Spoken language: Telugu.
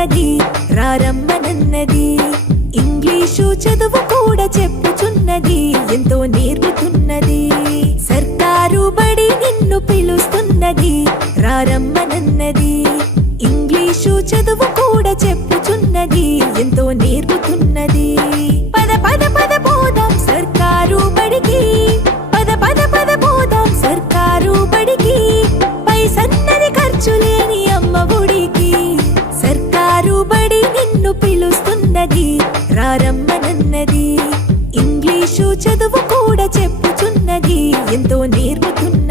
పిలుస్తున్నది రారమ్మనన్నది. ఇంగ్లీషు చదువు కూడా చెప్పుచున్నది ఎంతో నేర్పుతున్నది. సర్కారు బడి నిన్ను పిలుస్తున్నది రారమ్మనన్నది. ఇంగ్లీషు చదువు కూడా చెప్పుచున్నది ఎంతో నేర్పుతున్నది. పద పద పద పోదాం సర్కారు బడికి, పద పద పద పోదాం సర్కారు బడికి. పైసన్నది ఖర్చు లేని అమ్మ ఒడికి. సర్కారు బడి నిన్ను పిలుస్తున్నది రారమ్మనన్నది. ఇంగ్లీషు చదువు కూడా చెప్పుచున్నది ఎంతో నేర్పుతున్నది.